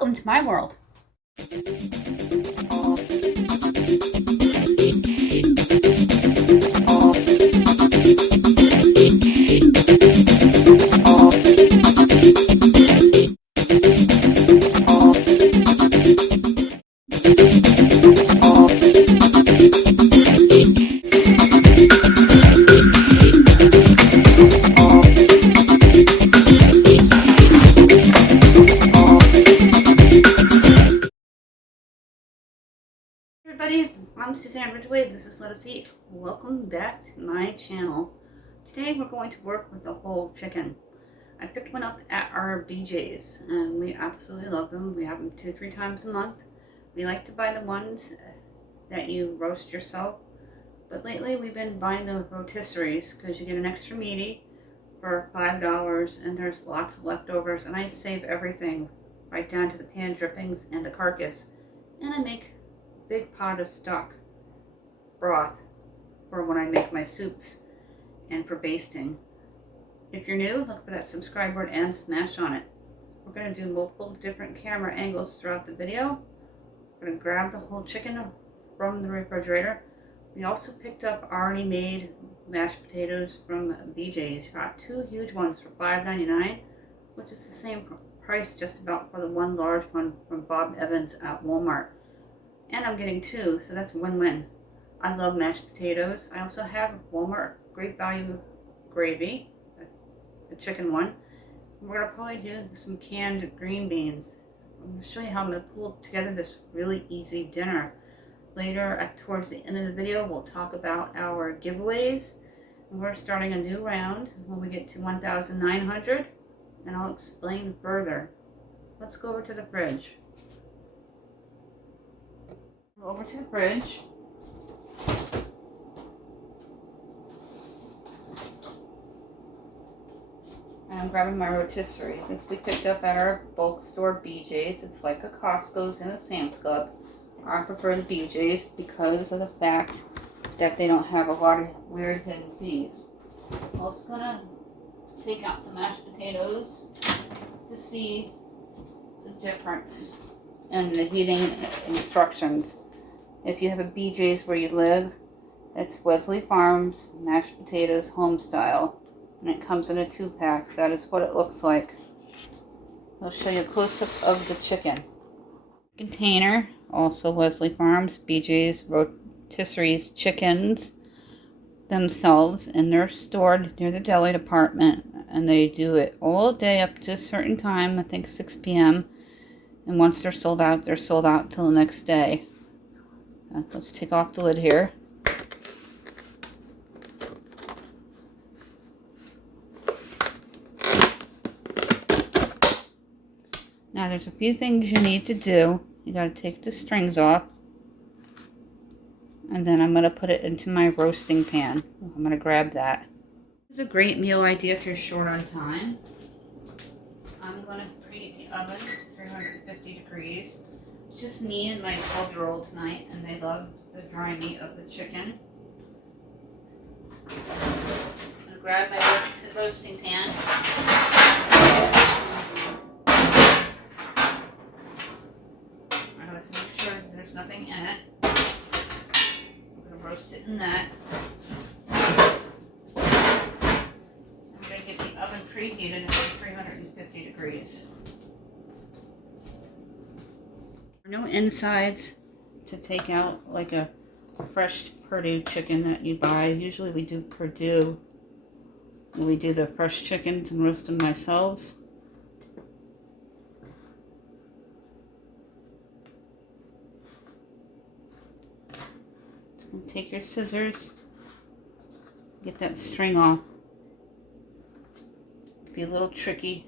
Welcome to my world. Everybody, I'm Suzanne Ridgway. This is Rotisserie. Welcome back to my channel. Today we're going to work with the whole chicken. I picked one up at our BJ's and we absolutely love them. We have them 2-3 times a month. We like to buy the ones that you roast yourself, but lately we've been buying the rotisseries because you get an extra meaty for $5 and there's lots of leftovers, and I save everything right down to the pan drippings and the carcass, and I make big pot of stock broth for when I make my soups and for basting. If you're new, look for that subscribe button and smash on it. We're going to do multiple different camera angles throughout the video. We're going to grab the whole chicken from the refrigerator. We also picked up already made mashed potatoes from BJ's. Got 2 huge ones for $5.99, which is the same price just about for the one large one from Bob Evans at Walmart. And I'm getting 2, so that's a win-win. I love mashed potatoes. I also have Walmart Great Value gravy, the chicken one. We're going to probably do some canned green beans. I'm going to show you how I'm going to pull together this really easy dinner. Later, towards the end of the video, we'll talk about our giveaways. We're starting a new round when we get to 1,900, and I'll explain further. Let's go over to the fridge. Over to the fridge. And I'm grabbing my rotisserie. This we picked up at our bulk store BJ's. It's like a Costco's and a Sam's Club. I prefer the BJ's because of the fact that they don't have a lot of weird hidden fees. I'm also gonna take out the mashed potatoes to see the difference in the heating instructions. If you have a BJ's where you live, that's Wesley Farms mashed potatoes home style, and it comes in a 2-pack. That is what it looks like. I'll show you a close-up of the chicken. Container, also Wesley Farms, BJ's rotisseries chickens themselves, and they're stored near the deli department, and they do it all day up to a certain time, I think 6 p.m. And once they're sold out till the next day. Let's take off the lid here. Now there's a few things you need to do. You gotta take the strings off. And then I'm gonna put it into my roasting pan. I'm gonna grab that. This is a great meal idea if you're short on time. I'm gonna preheat the oven to 350 degrees. It's just me and my 12-year-old tonight, and they love the dry meat of the chicken. I'm going to grab my roasting pan. I have to make sure there's nothing in it. I'm going to roast it in that. I'm going to get the oven preheated at 350 degrees. No insides to take out like a fresh Purdue chicken that you buy. Usually we do Purdue. We do the fresh chickens and roast them ourselves. Just gonna take your scissors, get that string off. It'll be a little tricky.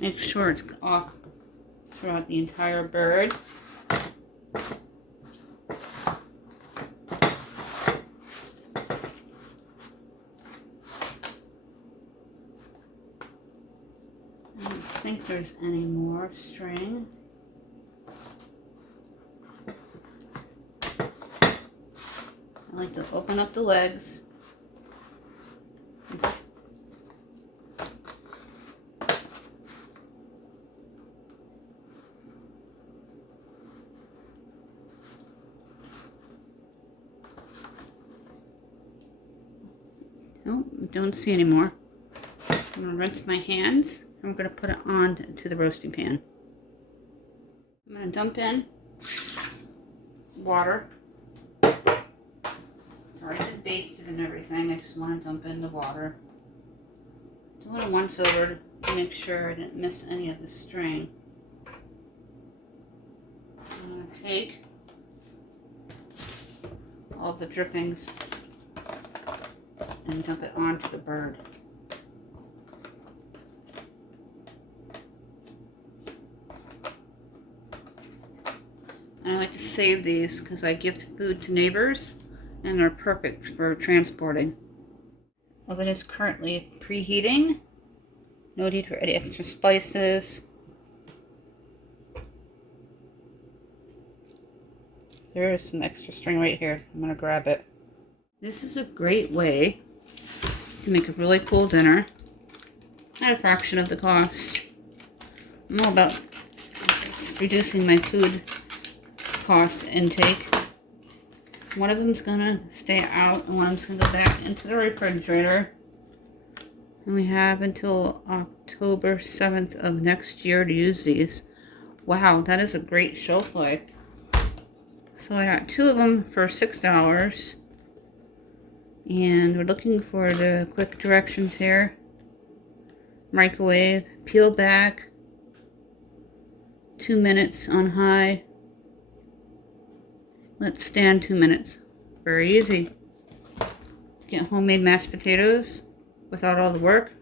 Make sure it's off throughout the entire bird. I don't think there's any more string. I like to open up the legs. Oh, don't see any more. I'm going to rinse my hands. I'm going to put it on to the roasting pan. I'm going to dump in water. It's already been basted and everything. I just want to dump in the water. Do it once over to make sure I didn't miss any of the string. I'm going to take all the drippings and dump it onto the bird. And I like to save these because I gift food to neighbors and they're perfect for transporting. Oven is currently preheating. No need for any extra spices. There is some extra string right here. I'm going to grab it. This is a great way to make a really cool dinner at a fraction of the cost. I'm all about reducing my food cost intake. One of them's gonna stay out and one's gonna go back into the refrigerator. And we have until October 7th of next year to use these. Wow, that is a great shelf life. So I got 2 of them for $6. And we're looking for the quick directions here. Microwave, peel back, 2 minutes on high. Let stand 2 minutes. Very easy. Get homemade mashed potatoes without all the work.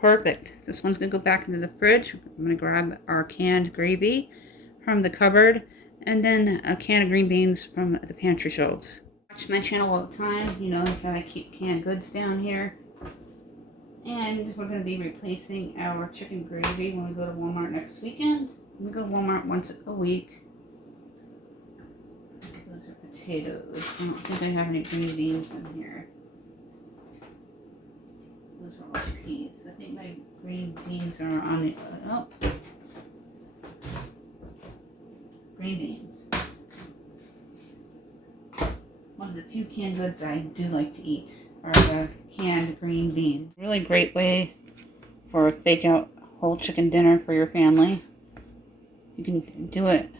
Perfect. This one's going to go back into the fridge. I'm going to grab our canned gravy from the cupboard and then a can of green beans from the pantry shelves. Watch my channel all the time. You know that I keep canned goods down here. And we're going to be replacing our chicken gravy when we go to Walmart next weekend. We go to Walmart once a week. Those are potatoes. I don't think I have any green beans in here. Those are all peas. I think my green beans are on the... oh. Green beans. One of the few canned goods I do like to eat are the canned green beans. Really great way for a fake out whole chicken dinner for your family. You can do it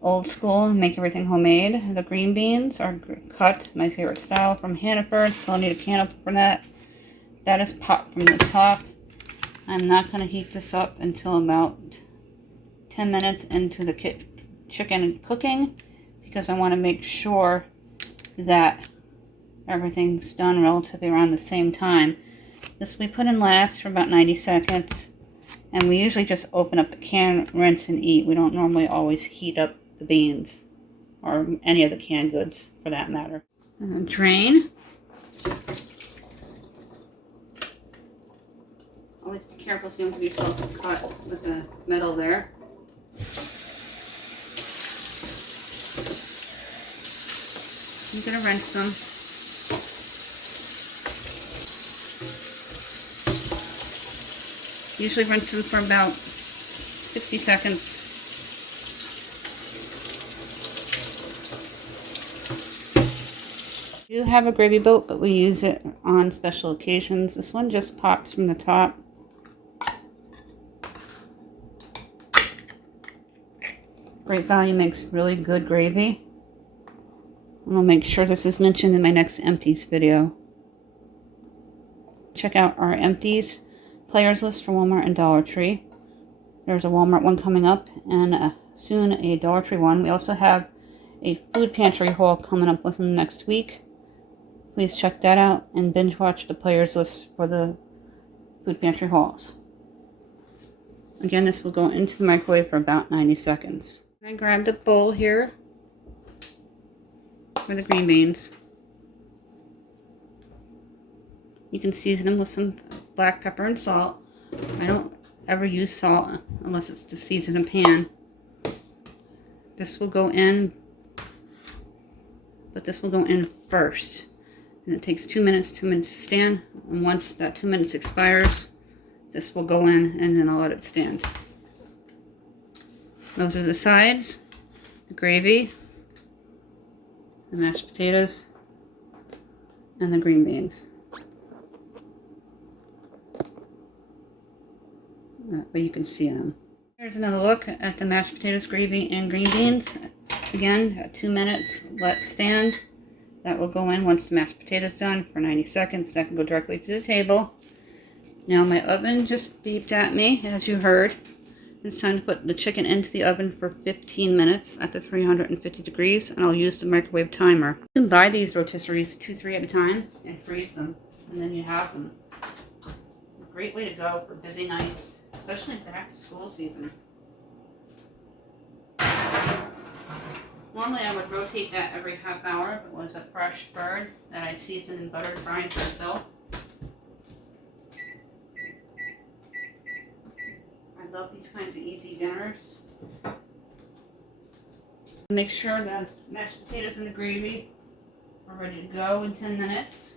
old school and make everything homemade. The green beans are cut, my favorite style, from Hannaford, so I'll need a can opener for that. That is popped from the top. I'm not going to heat this up until about 10 minutes into the chicken cooking because I want to make sure that everything's done relatively around the same time. This we put in last for about 90 seconds. And we usually just open up the can, rinse, and eat. We don't normally always heat up the beans or any of the canned goods for that matter. And then drain. Always be careful so you don't give yourself a cut with the metal there. I'm going to rinse them. Usually rinse them for about 60 seconds. We do have a gravy boat, but we use it on special occasions. This one just pops from the top. Great Value makes really good gravy. And I'll make sure this is mentioned in my next empties video. Check out our empties players list for Walmart and Dollar Tree. There's a Walmart one coming up and soon a Dollar Tree one. We also have a food pantry haul coming up within the next week. Please check that out and binge watch the players list for the food pantry hauls. Again, this will go into the microwave for about 90 seconds. I grabbed a bowl here for the green beans. You can season them with some black pepper and salt. I don't ever use salt unless it's to season a pan. This will go in, but this will go in first. And it takes 2 minutes to stand. And once that 2 minutes expires, this will go in and then I'll let it stand. Those are the sides, the gravy, the mashed potatoes, and the green beans. That way you can see them. Here's another look at the mashed potatoes, gravy, and green beans. Again, at 2 minutes, let stand. That will go in once the mashed potatoes done for 90 seconds. That can go directly to the table. Now my oven just beeped at me, as you heard. It's time to put the chicken into the oven for 15 minutes at the 350 degrees, and I'll use the microwave timer. You can buy these rotisseries 2-3 at a time and freeze them, and then you have them. A great way to go for busy nights, especially back to school season. Normally I would rotate that every half hour if it was a fresh bird that I seasoned and buttered fried myself. I love these kinds of easy dinners. Make sure the mashed potatoes and the gravy are ready to go in 10 minutes.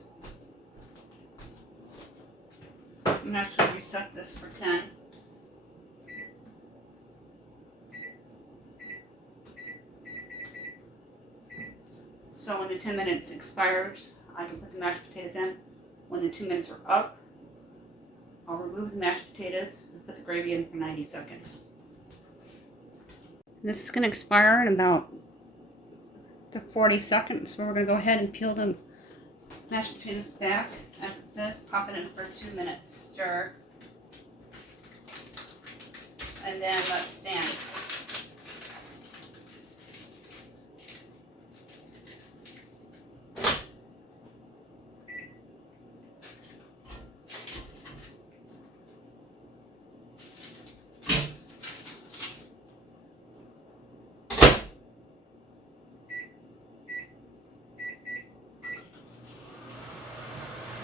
I'm going to actually reset this for 10. So when the 10 minutes expires, I can put the mashed potatoes in. When the 2 minutes are up, I'll remove the mashed potatoes and put the gravy in for 90 seconds. This is going to expire in about 40 seconds, so we're going to go ahead and peel the mashed potatoes back. As it says, pop it in for 2 minutes, stir, and then let it stand.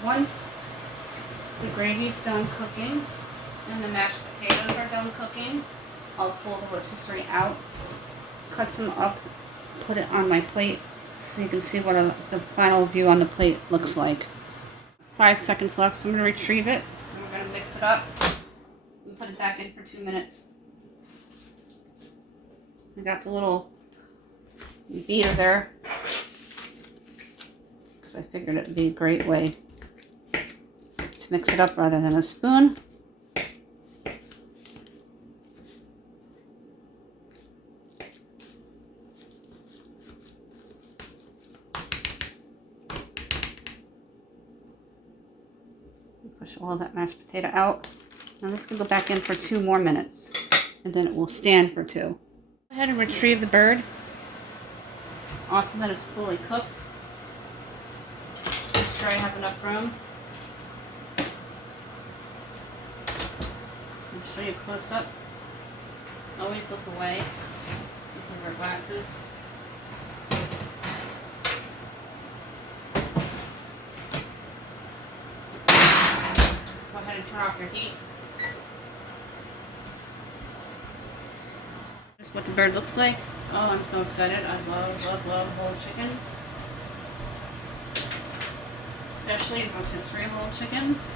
Once the gravy's done cooking and the mashed potatoes are done cooking, I'll pull the rotisserie out, cut some up, put it on my plate so you can see what the final view on the plate looks like. 5 seconds left, so I'm going to retrieve it and we're going to mix it up and put it back in for 2 minutes. I got the little beater there because I figured it would be a great way to mix it up rather than a spoon. Push all that mashed potato out. Now this can go back in for 2 more minutes and then it will stand for 2. Go ahead and retrieve the bird. Awesome that it's fully cooked. Make sure I have enough room. I'll show you a close up. Always look away if you wear glasses. Go ahead and turn off your heat. This is what the bird looks like. Oh, I'm so excited. I love, love, love whole chickens. Especially rotisserie whole chickens.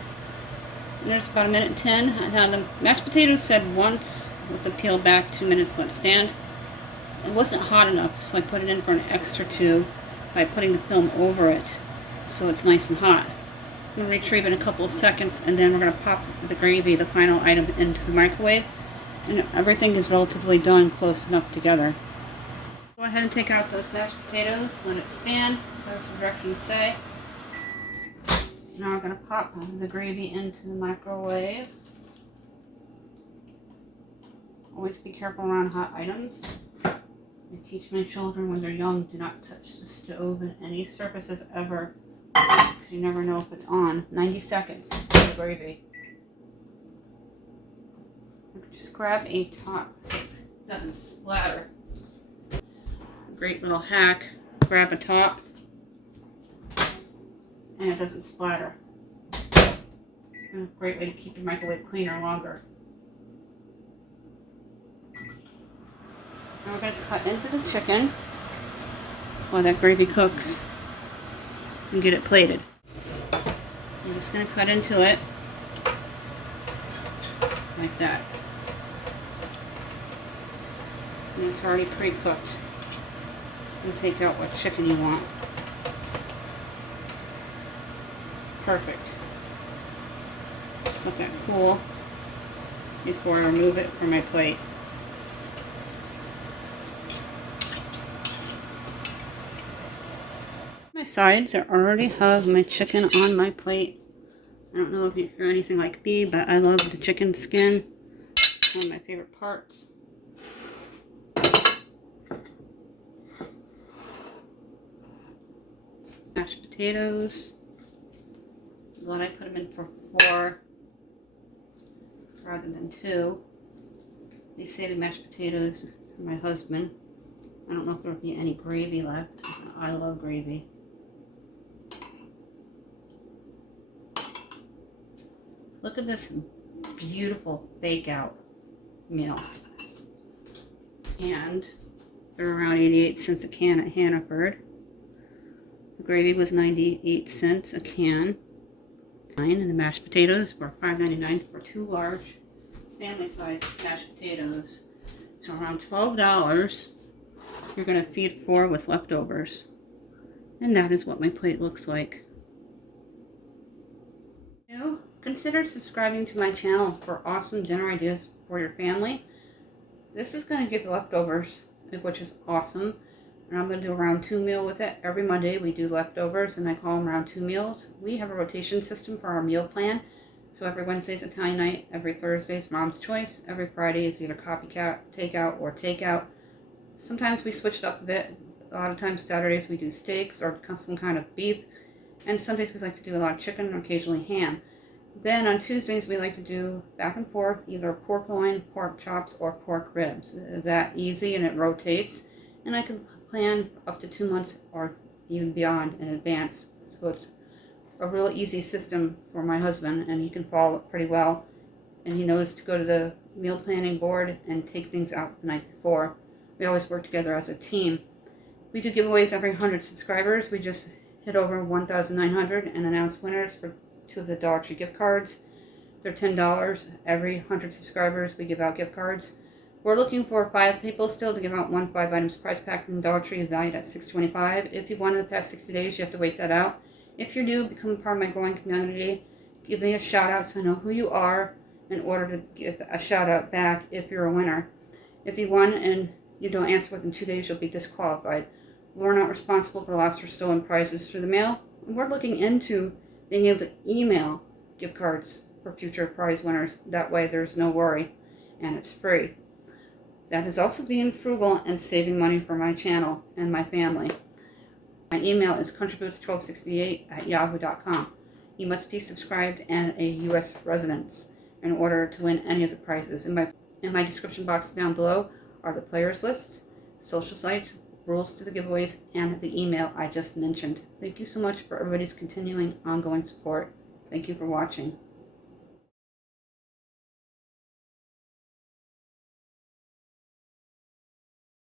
There's about 1:10. Now the mashed potatoes said once with the peel back, 2 minutes, let stand. It wasn't hot enough, so I put it in for an extra 2 by putting the film over it so it's nice and hot. I'm going to retrieve it in a couple of seconds and then we're going to pop the gravy, the final item, into the microwave. And everything is relatively done close enough together. Go ahead and take out those mashed potatoes, let it stand, as the directions say. Now we're going to pop the gravy into the microwave. Always be careful around hot items. I teach my children when they're young, do not touch the stove and any surfaces ever, because you never know if it's on. 90 seconds for the gravy. Just grab a top so it doesn't splatter. Great little hack. Grab a top and it doesn't splatter. And a great way to keep your microwave cleaner longer. Now we're going to cut into the chicken while that gravy cooks and get it plated. I'm just going to cut into it like that. And it's already pre-cooked. And take out what chicken you want. Perfect. Just let that cool before I remove it from my plate. My sides are already have my chicken on my plate. I don't know if you're anything like me, but I love the chicken skin. It's one of my favorite parts. Mashed potatoes. I'm glad I put them in for 4 rather than 2. These saving mashed potatoes for my husband. I don't know if there'll be any gravy left. I love gravy. Look at this beautiful fake out meal. And they're around 88 cents a can at Hannaford. The gravy was 98 cents a can. And the mashed potatoes were $5.99 for 2 large family-sized mashed potatoes. So around $12 you're going to feed 4 with leftovers. And that is what my plate looks like. Consider subscribing to my channel for awesome dinner ideas for your family. This is going to give leftovers, which is awesome. And I'm going to do a round 2 meal with it. Every Monday we do leftovers and I call them round 2 meals. We have a rotation system for our meal plan. So every Wednesday is Italian night, every Thursday is Mom's Choice, every Friday is either copycat, takeout, or takeout. Sometimes we switch it up a bit. A lot of times Saturdays we do steaks or some kind of beef. And Sundays we like to do a lot of chicken and occasionally ham. Then on Tuesdays we like to do back and forth either pork loin, pork chops, or pork ribs. It's that easy and it rotates. And I can plan up to 2 months or even beyond in advance. So it's a real easy system for my husband and he can follow it pretty well. And he knows to go to the meal planning board and take things out the night before. We always work together as a team. We do giveaways every 100 subscribers. We just hit over 1,900 and announced winners for 2 of the Dollar Tree gift cards. They're $10. Every 100 subscribers we give out gift cards. We're looking for 5 people still to give out 1 5-item surprise pack from Dollar Tree valued at $6.25. If you've won in the past 60 days, you have to wait that out. If you're new, become part of my growing community. Give me a shout out so I know who you are in order to give a shout out back if you're a winner. If you won and you don't answer within 2 days, you'll be disqualified. We're not responsible for lost or stolen prizes through the mail. We're looking into being able to email gift cards for future prize winners. That way there's no worry and it's free. That is also being frugal and saving money for my channel and my family. My email is countryboots1268@yahoo.com. You must be subscribed and a U.S. resident in order to win any of the prizes. In my description box down below are the players list, social sites, rules to the giveaways, and the email I just mentioned. Thank you so much for everybody's continuing ongoing support. Thank you for watching.